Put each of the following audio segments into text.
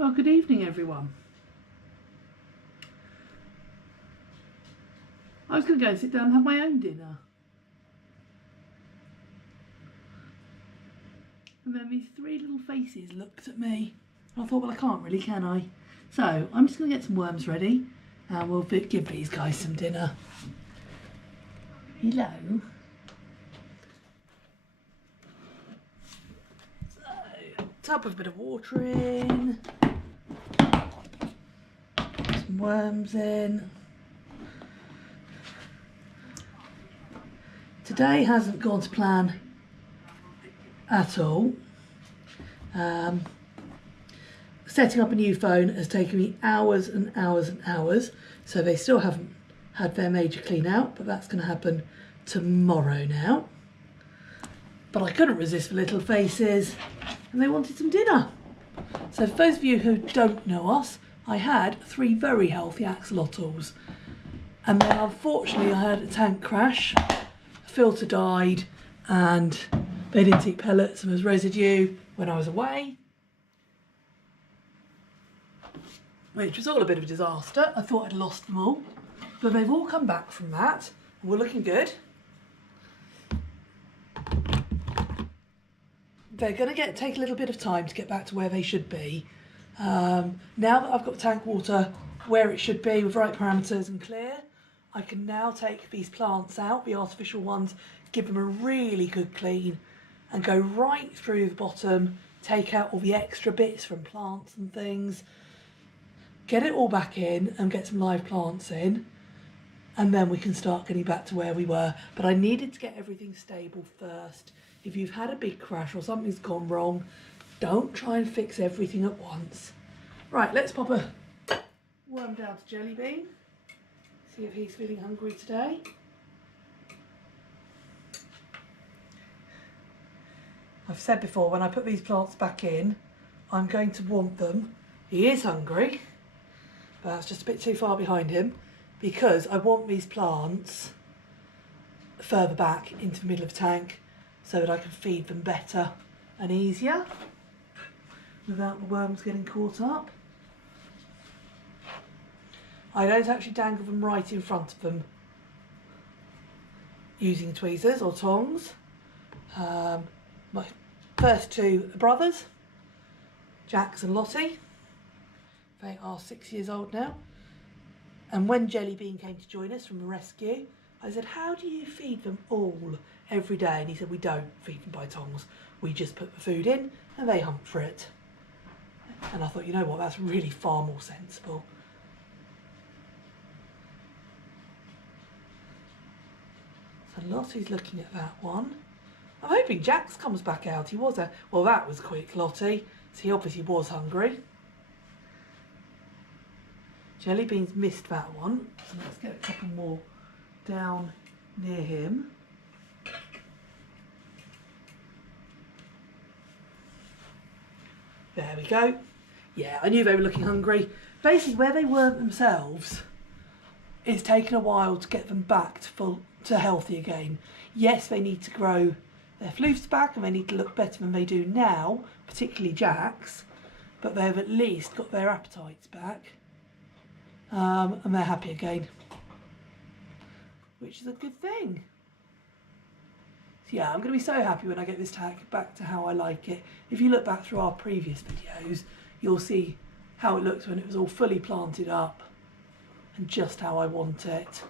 Well, good evening, everyone. I was going to go and sit down and have my own dinner. And then these three little faces looked at me. I thought, well, I can't really, can I? So I'm just going to get some worms ready and we'll give these guys some dinner. Hello. So, tub with a bit of water in. Some worms in. Today hasn't gone to plan at all. Setting up a new phone has taken me hours and hours and hours, so they still haven't had their major clean out, but that's going to happen tomorrow now. But I couldn't resist the little faces and they wanted some dinner. So for those of you who don't know us, I had 3 very healthy axolotls, and then unfortunately I had a tank crash. Filter died and they didn't eat pellets and there was residue when I was away, which was all a bit of a disaster. I thought I'd lost them all, but they've all come back from that and we're looking good. They're going to take a little bit of time to get back to where they should be. Now that I've got tank water where it should be with right parameters and clear, I can now take these plants out, the artificial ones, give them a really good clean and go right through the bottom, take out all the extra bits from plants and things, get it all back in and get some live plants in, and then we can start getting back to where we were. But I needed to get everything stable first. If you've had a big crash or something's gone wrong, don't try and fix everything at once. Right, let's pop a worm down to Jelly Bean. See if he's feeling hungry today. I've said before, when I put these plants back in, I'm going to want them. He is hungry, but that's just a bit too far behind him, because I want these plants further back into the middle of the tank so that I can feed them better and easier without the worms getting caught up. I don't actually dangle them right in front of them using tweezers or tongs. My first 2 brothers, Jax and Lottie, they are 6 years old now. And when Jelly Bean came to join us from the rescue, I said, how do you feed them all every day? And he said, we don't feed them by tongs. We just put the food in and they hunt for it. And I thought, you know what, that's really far more sensible. So Lottie's looking at that one. I'm hoping Jax comes back out. He was well, that was quick, Lottie. So he obviously was hungry. Jelly Bean's missed that one. So let's get a couple more down near him. There we go. Yeah, I knew they were looking hungry. Basically, where they weren't themselves, it's taken a while to get them back to healthy again. Yes, they need to grow their floofs back and they need to look better than they do now, particularly Jax, but they've at least got their appetites back and they're happy again, which is a good thing. So yeah, I'm going to be so happy when I get this tank back to how I like it. If you look back through our previous videos, you'll see how it looked when it was all fully planted up and just how I want it.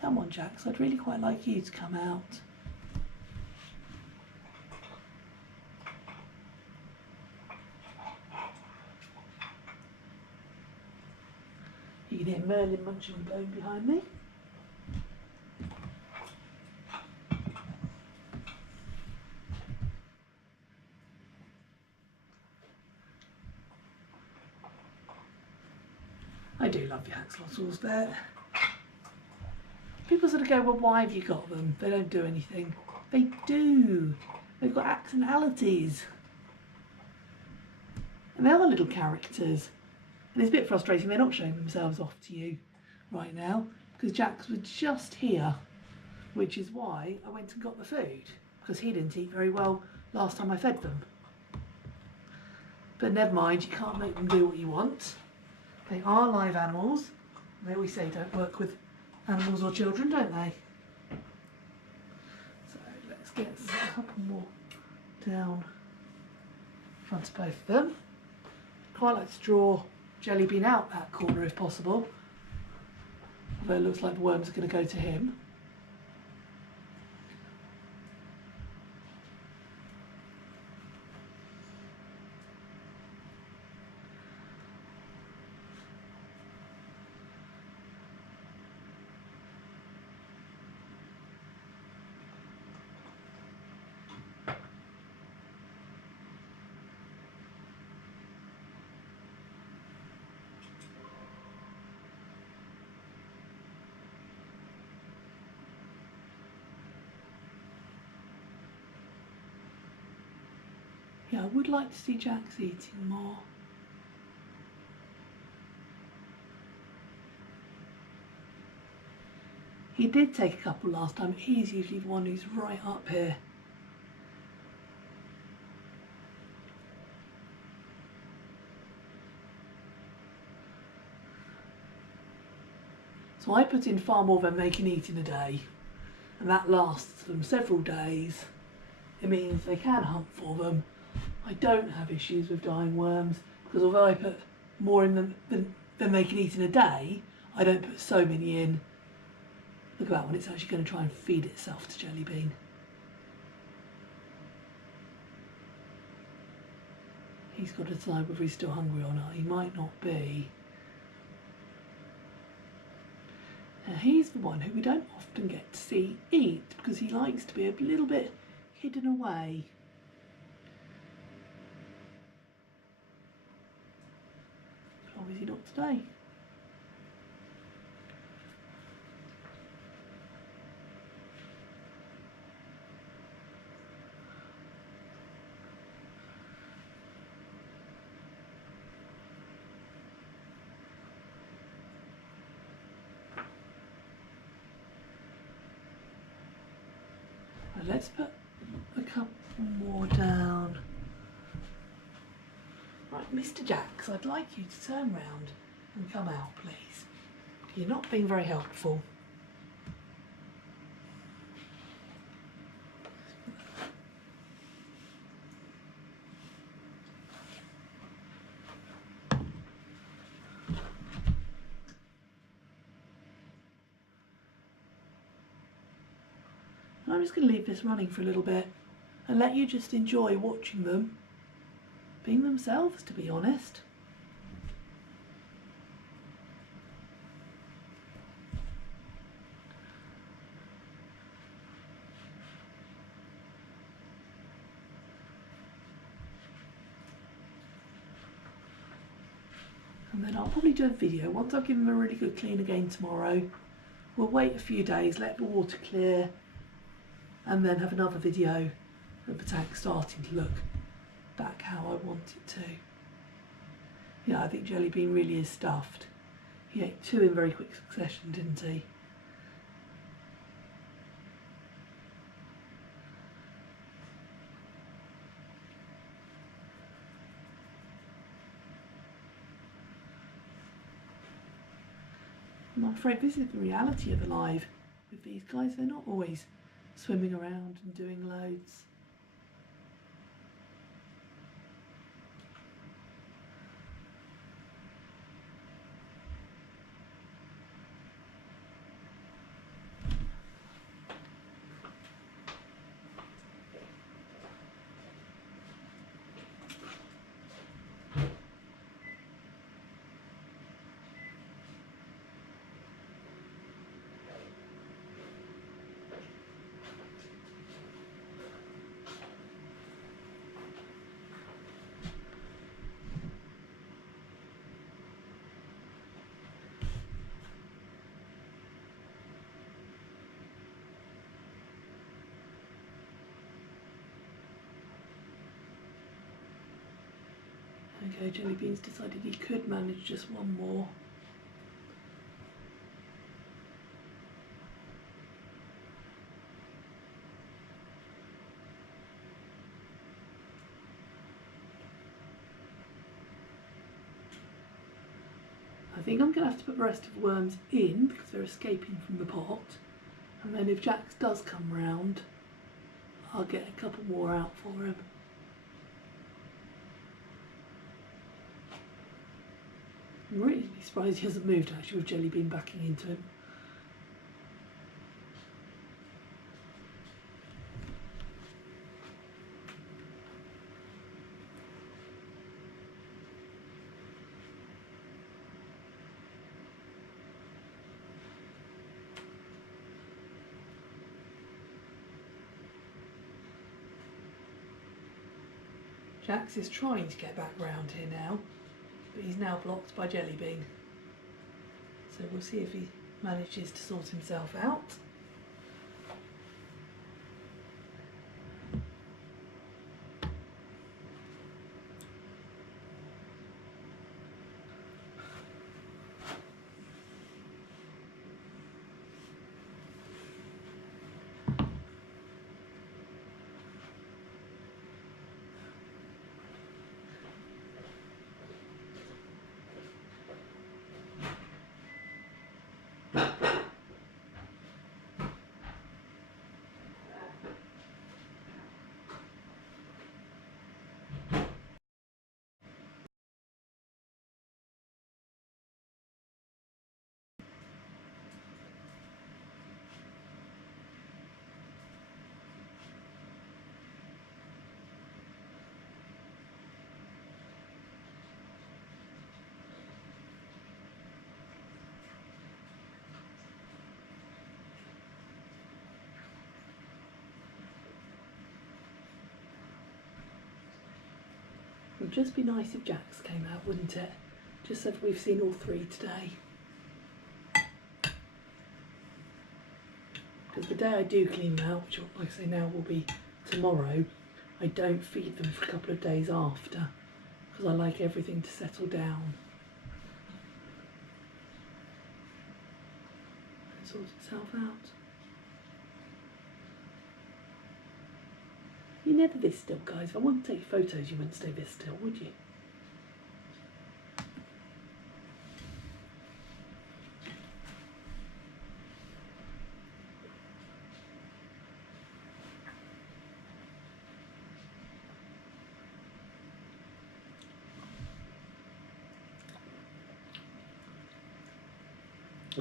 Come on, Jax, I'd really quite like you to come out. You can hear Merlin munching and bone behind me. I do love the axolotls. People sort of go, well, why have you got them? They don't do anything. They do. They've got actionalities. And they are little characters. And it's a bit frustrating they're not showing themselves off to you right now, because Jax was just here, which is why I went and got the food, because he didn't eat very well last time I fed them. But never mind, you can't make them do what you want. They are live animals. They always say don't work with animals or children, don't they? So let's get a couple more down in front of both of them. Quite like to draw Jelly Bean out that corner if possible, although it looks like the worms are going to go to him. Yeah, I would like to see Jax eating more. He did take a couple last time, but he's usually the one who's right up here. So I put in far more than they can eat in a day, and that lasts them several days. It means they can hunt for them. I don't have issues with dying worms, because although I put more in them than they can eat in a day, I don't put so many in. Look at that one, it's actually going to try and feed itself to Jelly Bean. He's got to decide whether he's still hungry or not. He might not be. Now he's the one who we don't often get to see eat, because he likes to be a little bit hidden away. Obviously not today. Right, let's put a couple more down. Right, Mr. Jax, I'd like you to turn round and come out, please. You're not being very helpful. I'm just going to leave this running for a little bit and let you just enjoy watching them being themselves, to be honest. And then I'll probably do a video once I've given them a really good clean again tomorrow. We'll wait a few days, let the water clear, and then have another video of the tank starting to look back how I want it to. Yeah, I think Jelly Bean really is stuffed. He ate 2 in very quick succession, didn't he? I'm afraid this is the reality of alive with these guys. They're not always swimming around and doing loads. Okay, Jellybean's decided he could manage just one more. I think I'm going to have to put the rest of the worms in because they're escaping from the pot. And then if Jax does come round, I'll get a couple more out for him. I'm really surprised he hasn't moved actually with Jellybean backing into him. Jax is trying to get back round here now, but he's now blocked by Jellybean. So we'll see if he manages to sort himself out. It would just be nice if Jax came out, wouldn't it? Just so we've seen all three today. Because the day I do clean them out, which like I say now will be tomorrow, I don't feed them for a couple of days after because I like everything to settle down. And sort itself out. You're never this still, guys. If I wanted to take photos, you wouldn't stay this still, would you?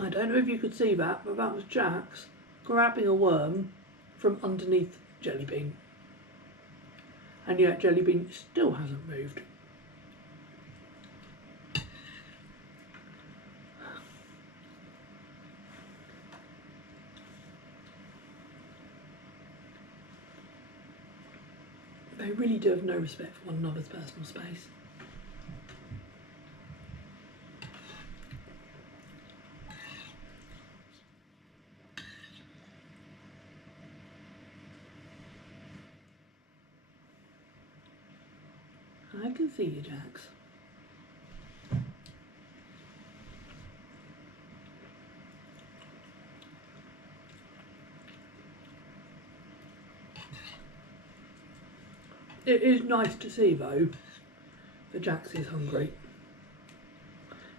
I don't know if you could see that, but that was Jax grabbing a worm from underneath Jellybean. And yet Jellybean still hasn't moved. They really do have no respect for one another's personal space. I can see you, Jax. It is nice to see though that Jax is hungry,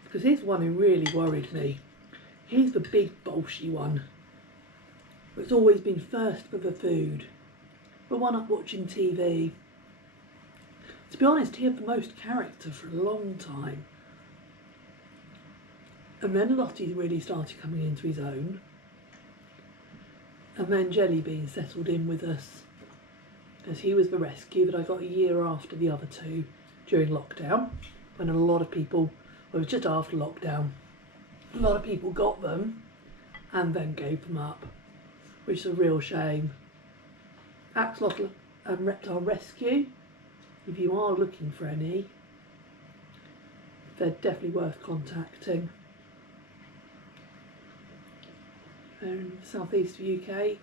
because he's the one who really worried me. He's the big bolshy one that's always been first for the food, the one up watching TV. To be honest, he had the most character for a long time, and then Lottie really started coming into his own, and then Jellybean settled in with us, as he was the rescue that I got a year after the other two during lockdown, when a lot of people, well, it was just after lockdown, a lot of people got them and then gave them up, which is a real shame. Axolotl and Reptile Rescue, if you are looking for any, they're definitely worth contacting. They're in the southeast of the UK,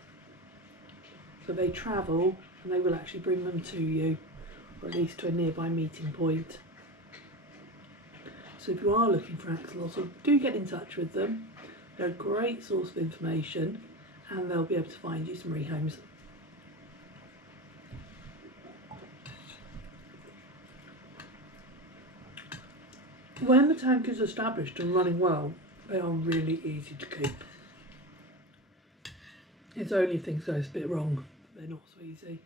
so they travel and they will actually bring them to you, or at least to a nearby meeting point. So if you are looking for axolotl, do get in touch with them. They're a great source of information and they'll be able to find you some rehomes. When the tank is established and running well, they are really easy to keep. It's only if things go a bit wrong, they're not so easy.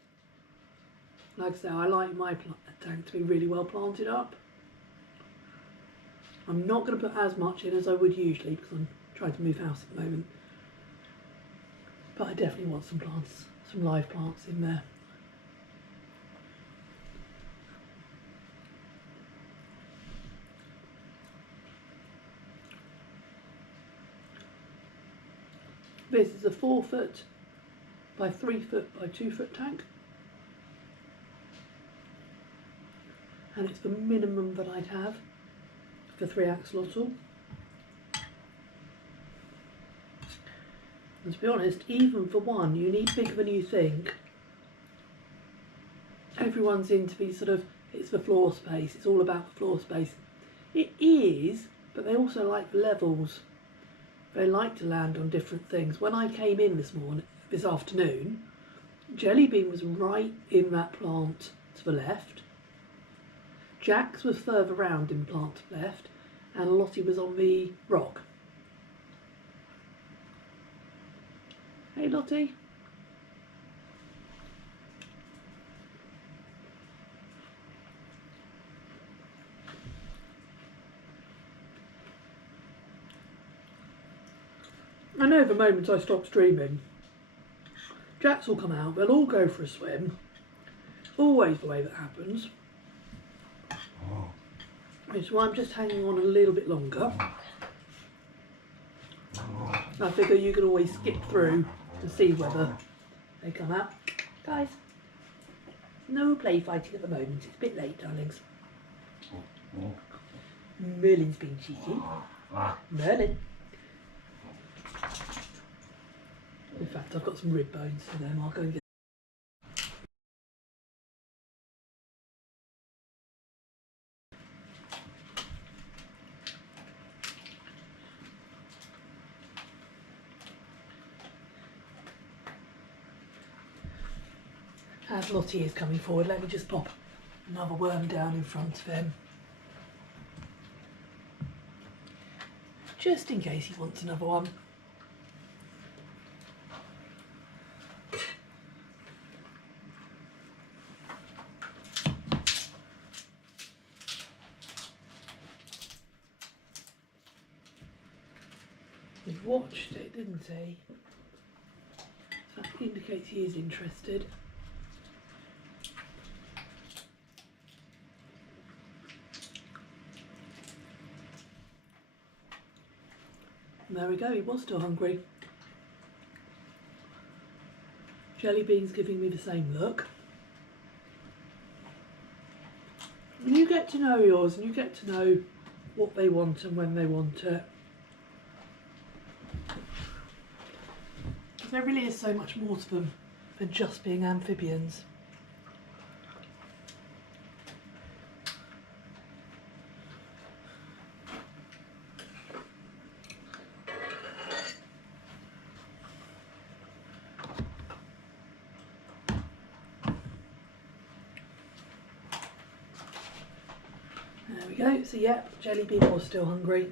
Like I say, I like my tank to be really well planted up. I'm not going to put as much in as I would usually because I'm trying to move house at the moment. But I definitely want some plants, some live plants in there. This is a 4 foot by 3 foot by 2 foot tank. And it's the minimum that I'd have for 3 axolotl. And to be honest, even for one, you need bigger than you think. Everyone's into these sort of, it's the floor space, it's all about the floor space. It is, but they also like the levels. They like to land on different things. When I came in this afternoon, Jellybean was right in that plant to the left. Jax was further round in plant to the left, and Lottie was on the rock. Hey Lottie. I know the moment I stop streaming, Jax will come out, they'll all go for a swim. Always the way that happens. Which is why I'm just hanging on a little bit longer. I figure you can always skip through to see whether they come out. Guys, no play fighting at the moment, it's a bit late, darlings. Merlin's being cheeky. Merlin. In fact, I've got some rib bones for them, I'll go and get. As Lottie is coming forward, let me just pop another worm down in front of him. Just in case he wants another one. He watched it, didn't he? So that indicates he is interested. And there we go, he was still hungry. Jellybean's giving me the same look. And you get to know yours and you get to know what they want and when they want it. There really is so much more to them than just being amphibians. There we go, so yep, Jellybean was still hungry.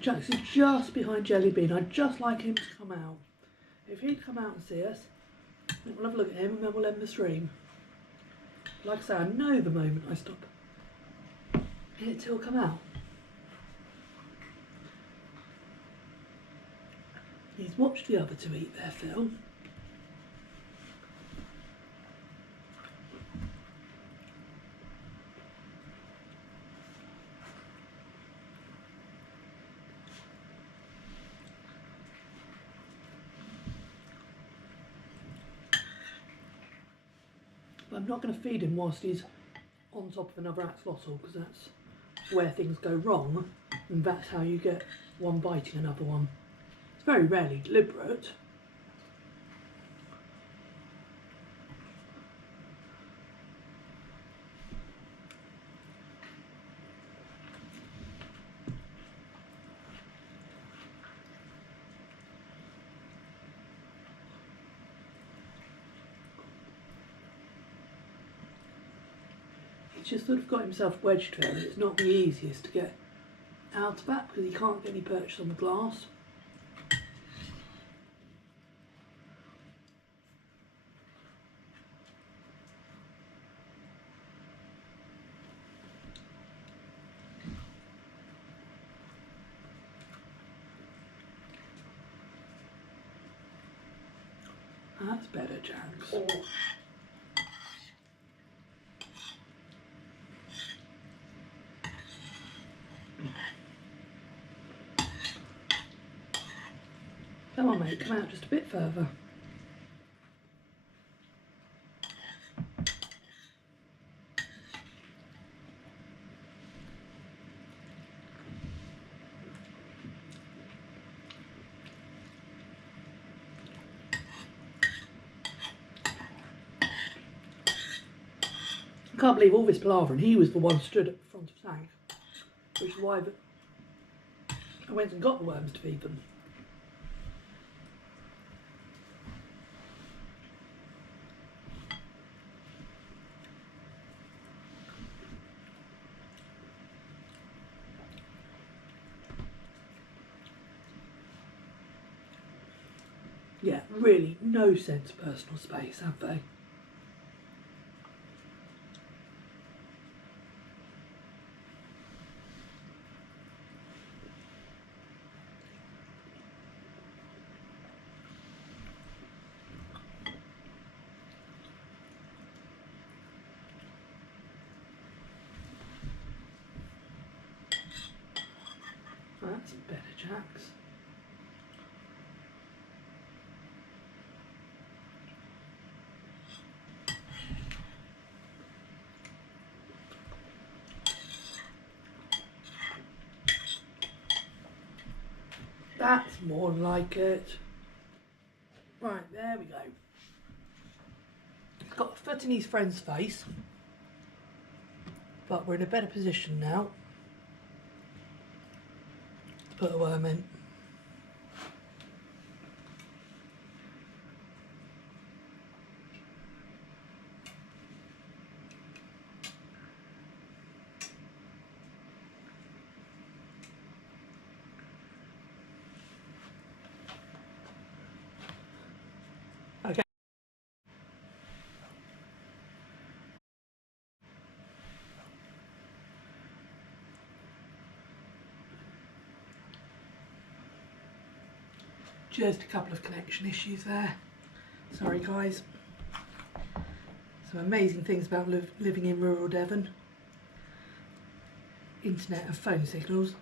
Jax is just behind Jellybean. I'd just like him to come out. If he'd come out and see us, then we'll have a look at him and then we'll end the stream. Like I say, I know the moment I stop he'll come out. He's watched the other two eat their fill. I'm not going to feed him whilst he's on top of another axolotl, because that's where things go wrong, and that's how you get one biting another one. It's very rarely deliberate. He's just sort of got himself wedged there, and it's not the easiest to get out of that because he can't get any perches on the glass. That's better, Jax. Oh. Come on, mate, come out just a bit further. I can't believe all this palaver, and he was the one stood at the front of the tank, which is why I went and got the worms to feed them. Yeah, really no sense of personal space, have they? That's better, Jax. That's more like it. Right, there we go. He's got a foot in his friend's face, but we're in a better position now to put a worm in. Okay. Just a couple of connection issues there. Sorry guys. Some amazing things about living in rural Devon. Internet and phone signals.